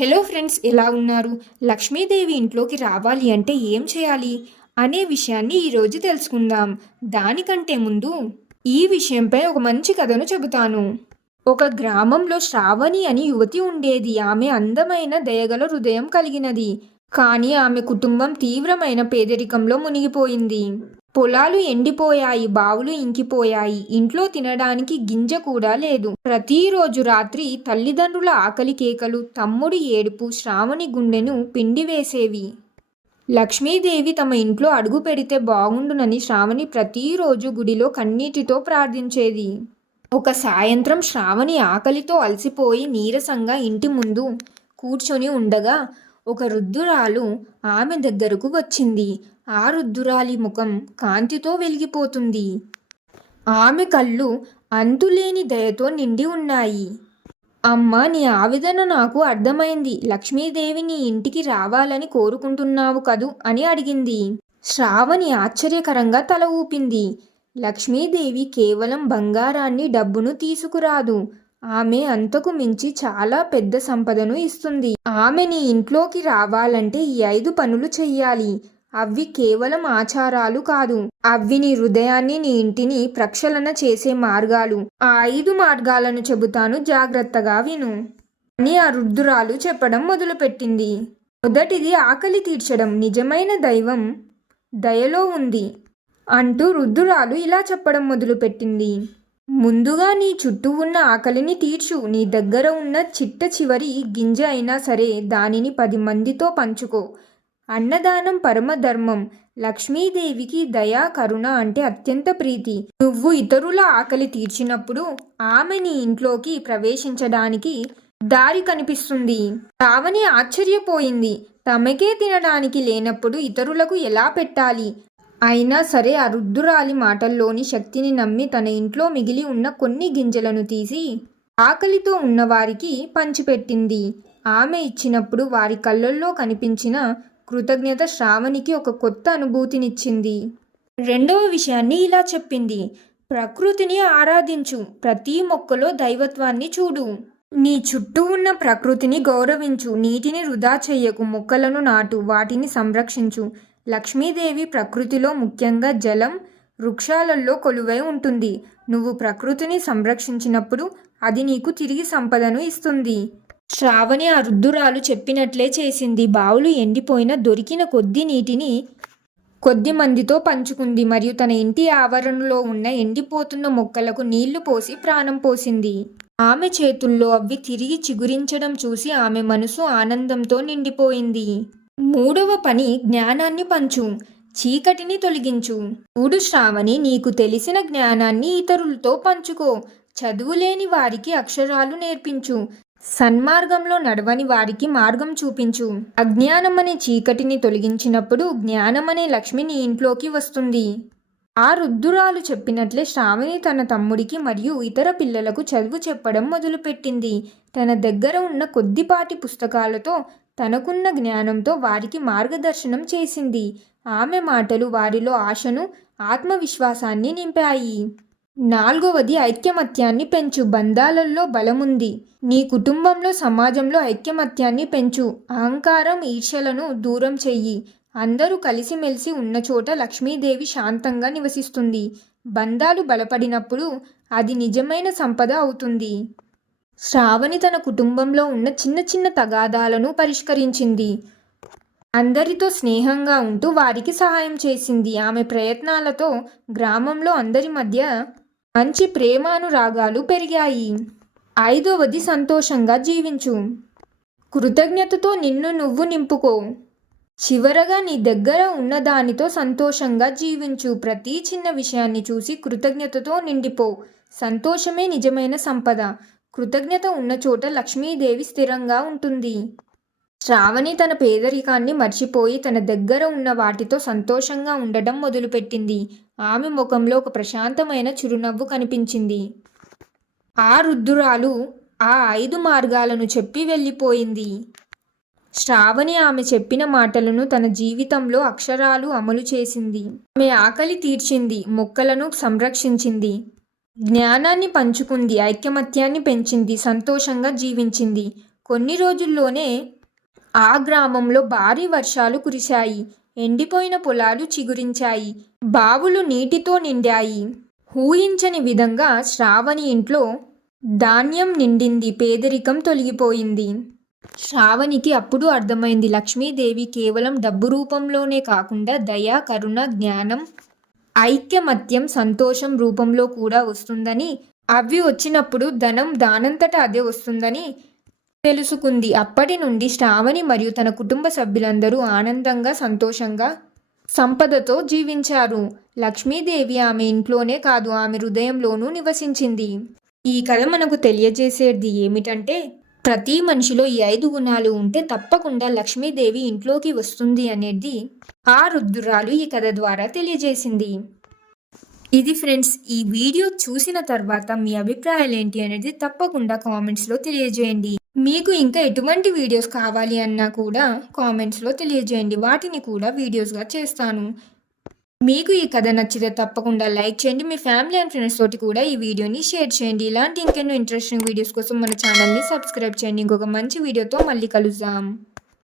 Hello friends ఎలా ఉన్నారు? లక్ష్మీదేవి ఇంట్లోకి రావాలి అంటే ఏం చేయాలి? అనే విషయాన్ని ఈరోజు తెలుసుకుందాం. దానికంటే ముందు ఈ విషయంపై ఒక మంచి కథను చెబుతాను. ఒక గ్రామంలో శ్రావణి అని యువతి ఉండేది. ఆమె అందమైన దయగల హృదయం కలిగినది. కానీ ఆమె కుటుంబం తీవ్రమైన పేదరికంలో మునిగిపోయింది. పొలాలు ఎండిపోయాయి బావులు ఇంకిపోయాయి. ఇంట్లో తినడానికి గింజ కూడా లేదు. ప్రతిరోజు రాత్రి తల్లిదండ్రుల ఆకలి కేకలు తమ్ముడి ఏడుపు శ్రావణి గుండెను పిండివేసేవి లక్ష్మీదేవి తమ ఇంట్లో అడుగు పెడితే బాగుండునని శ్రావణి ప్రతిరోజు గుడిలో కన్నీటితో ప్రార్థించేది. ఒక సాయంత్రం శ్రావణి ఆకలితో అలసిపోయి నీరసంగా ఇంటి ముందు కూర్చొని ఉండగా ఒక వృద్ధురాలు ఆమె దగ్గరకు వచ్చింది. ఆ రుద్దురాలి ముఖం కాంతితో వెలిగిపోతుంది. ఆమె కళ్ళు అంతులేని దయతో నిండి ఉన్నాయి. అమ్మ నీ ఆవేదన నాకు అర్థమైంది. లక్ష్మీదేవి నీ ఇంటికి రావాలని కోరుకుంటున్నావు కదూ అని అడిగింది. శ్రావణి ఆశ్చర్యకరంగా తల ఊపింది. లక్ష్మీదేవి కేవలం బంగారాన్ని డబ్బును తీసుకురాదు. ఆమె అంతకు మించి చాలా పెద్ద సంపదను ఇస్తుంది. ఆమె నీ ఇంట్లోకి రావాలంటే ఈ ఐదు పనులు చెయ్యాలి. అవి కేవలం ఆచారాలు కాదు. అవి నీ హృదయాన్ని నీ ఇంటిని ప్రక్షళన చేసే మార్గాలు. ఆ ఐదు మార్గాలను చెబుతాను జాగ్రత్తగా విను. అని ఆ రుద్రురాలు చెప్పడం మొదలుపెట్టింది. మొదటిది ఆకలి తీర్చడం. నిజమైన దైవం దయలో ఉంది అంటూ రుద్రురాలు ఇలా చెప్పడం మొదలుపెట్టింది. ముందుగా నీ చుట్టూ ఉన్న ఆకలిని తీర్చు. నీ దగ్గర ఉన్న చిట్ట చివరి గింజ అయినా సరే దానిని పది మందితో పంచుకో. అన్నదానం పరమధర్మం. లక్ష్మీదేవికి దయా కరుణ అంటే అత్యంత ప్రీతి. నువ్వు ఇతరుల ఆకలి తీర్చినప్పుడు ఆమె నీ ఇంట్లోకి ప్రవేశించడానికి దారి కనిపిస్తుంది. రావణి ఆశ్చర్యపోయింది. తమకే తినడానికి లేనప్పుడు ఇతరులకు ఎలా పెట్టాలి? అయినా సరే ఆ రుద్దురాలి మాటల్లోని శక్తిని నమ్మి తన ఇంట్లో మిగిలి ఉన్న కొన్ని గింజలను తీసి ఆకలితో ఉన్నవారికి పంచిపెట్టింది. ఆమె ఇచ్చినప్పుడు వారి కళ్ళల్లో కనిపించిన కృతజ్ఞత శ్రావణికి ఒక కొత్త అనుభూతినిచ్చింది. రెండవ విషయాన్ని ఇలా చెప్పింది. ప్రకృతిని ఆరాధించు. ప్రతి మొక్కలో దైవత్వాన్ని చూడు. నీ చుట్టూ ఉన్న ప్రకృతిని గౌరవించు. నీటిని వృధా చెయ్యకు మొక్కలను నాటు. వాటిని సంరక్షించు. లక్ష్మీదేవి ప్రకృతిలో ముఖ్యంగా జలం వృక్షాలలో కొలువై ఉంటుంది. నువ్వు ప్రకృతిని సంరక్షించినప్పుడు అది నీకు తిరిగి సంపదను ఇస్తుంది. శ్రావణి ఆ రుద్దురాలు చెప్పినట్లే చేసింది. బావులు ఎండిపోయిన దొరికిన కొద్ది నీటిని కొద్ది మందితో పంచుకుంది. మరియు తన ఇంటి ఆవరణలో ఉన్న ఎండిపోతున్న మొక్కలకు నీళ్ళు పోసి ప్రాణం పోసింది. ఆమె చేతుల్లో అవి తిరిగి చిగురించడం చూసి ఆమె మనసు ఆనందంతో నిండిపోయింది. మూడవ పని జ్ఞానాన్ని పంచు. చీకటిని తొలగించు. చూడు శ్రావణి నీకు తెలిసిన జ్ఞానాన్ని ఇతరులతో పంచుకో. చదువులేని వారికి అక్షరాలు నేర్పించు. సన్మార్గంలో నడవని వారికి మార్గం చూపించు. అజ్ఞానం అనే చీకటిని తొలగించినప్పుడు జ్ఞానం అనే లక్ష్మి నీ ఇంట్లోకి వస్తుంది. ఆ రుద్దురాలు చెప్పినట్లే శ్రావణి తన తమ్ముడికి మరియు ఇతర పిల్లలకు చదువు చెప్పడం మొదలుపెట్టింది. తన దగ్గర ఉన్న కొద్దిపాటి పుస్తకాలతో తనకున్న జ్ఞానంతో వారికి మార్గదర్శనం చేసింది. ఆమె మాటలు వారిలో ఆశను ఆత్మవిశ్వాసాన్ని నింపాయి. నాలుగవది ఐక్యమత్యాన్ని పెంచు. బంధాలలో బలముంది. నీ కుటుంబంలో సమాజంలో ఐక్యమత్యాన్ని పెంచు. అహంకారం ఈర్ష్యలను దూరం చెయ్యి. అందరూ కలిసిమెలిసి ఉన్న చోట లక్ష్మీదేవి శాంతంగా నివసిస్తుంది. బంధాలు బలపడినప్పుడు అది నిజమైన సంపద అవుతుంది. శ్రావణి తన కుటుంబంలో ఉన్న చిన్న చిన్న తగాదాలను పరిష్కరించింది. అందరితో స్నేహంగా ఉంటూ వారికి సహాయం చేసింది. ఆమె ప్రయత్నాలతో గ్రామంలో అందరి మధ్య మంచి ప్రేమానురాగాలు పెరిగాయి. ఐదవది సంతోషంగా జీవించు. కృతజ్ఞతతో నిన్ను నువ్వు నింపుకో. చివరగా నీ దగ్గర ఉన్న దానితో సంతోషంగా జీవించు. ప్రతి చిన్న విషయాన్ని చూసి కృతజ్ఞతతో నిండిపో. సంతోషమే నిజమైన సంపద. కృతజ్ఞత ఉన్న చోట లక్ష్మీదేవి స్థిరంగా ఉంటుంది. శ్రావణి తన పేదరికాన్ని మర్చిపోయి తన దగ్గర ఉన్న వాటితో సంతోషంగా ఉండడం మొదలుపెట్టింది. ఆమె ముఖంలో ఒక ప్రశాంతమైన చిరునవ్వు కనిపించింది. ఆ రుద్దురాలు ఆ ఐదు మార్గాలను చెప్పి వెళ్ళిపోయింది. శ్రావణి ఆమె చెప్పిన మాటలను తన జీవితంలో అక్షరాలు అమలు చేసింది. ఆమె ఆకలి తీర్చింది మొక్కలను సంరక్షించింది జ్ఞానాన్ని పంచుకుంది ఐకమత్యాన్ని పెంచింది సంతోషంగా జీవించింది. కొన్ని రోజుల్లోనే ఆ గ్రామంలో భారీ వర్షాలు కురిశాయి. ఎండిపోయిన పొలాలు చిగురించాయి. బావులు నీటితో నిండాయి. ఊహించని విధంగా శ్రావణి ఇంట్లో ధాన్యం నిండింది. పేదరికం తొలగిపోయింది. శ్రావణికి అప్పుడు అర్థమైంది. లక్ష్మీదేవి కేవలం డబ్బు రూపంలోనే కాకుండా దయ కరుణ జ్ఞానం ఐక్యమత్యం సంతోషం రూపంలో కూడా వస్తుందని అవి వచ్చినప్పుడు ధనం దానంతట అదే వస్తుందని తెలుసుకుంది. అప్పటి నుండి శ్రావణి మరియు తన కుటుంబ సభ్యులందరూ ఆనందంగా సంతోషంగా సంపదతో జీవించారు. లక్ష్మీదేవి ఆమె ఇంట్లోనే కాదు ఆమె హృదయంలోనూ నివసించింది. ఈ కథ మనకు తెలియజేసేది ఏమిటంటే ప్రతి మనిషిలో ఈ ఐదు గుణాలు ఉంటే తప్పకుండా లక్ష్మీదేవి ఇంట్లోకి వస్తుంది అనేది ఆ రుద్దురాలు ఈ కథ ద్వారా తెలియజేసింది. ఇది ఫ్రెండ్స్ ఈ వీడియో చూసిన తర్వాత మీ అభిప్రాయాలు ఏంటి అనేది తప్పకుండా కామెంట్స్లో తెలియజేయండి. మీకు ఇంకా ఎటువంటి వీడియోస్ కావాలి అన్నా కూడా కామెంట్స్లో తెలియజేయండి. వాటిని కూడా వీడియోస్గా చేస్తాను. మీకు ఈ కథ నచ్చితే తప్పకుండా లైక్ చేయండి. మీ ఫ్యామిలీ అండ్ ఫ్రెండ్స్ తోటి కూడా ఈ వీడియోని షేర్ చేయండి. ఇలాంటి ఇంకెన్నో ఇంట్రెస్టింగ్ వీడియోస్ కోసం మన ఛానల్ని సబ్స్క్రైబ్ చేయండి. ఇంకొక మంచి వీడియోతో మళ్ళీ కలుద్దాం.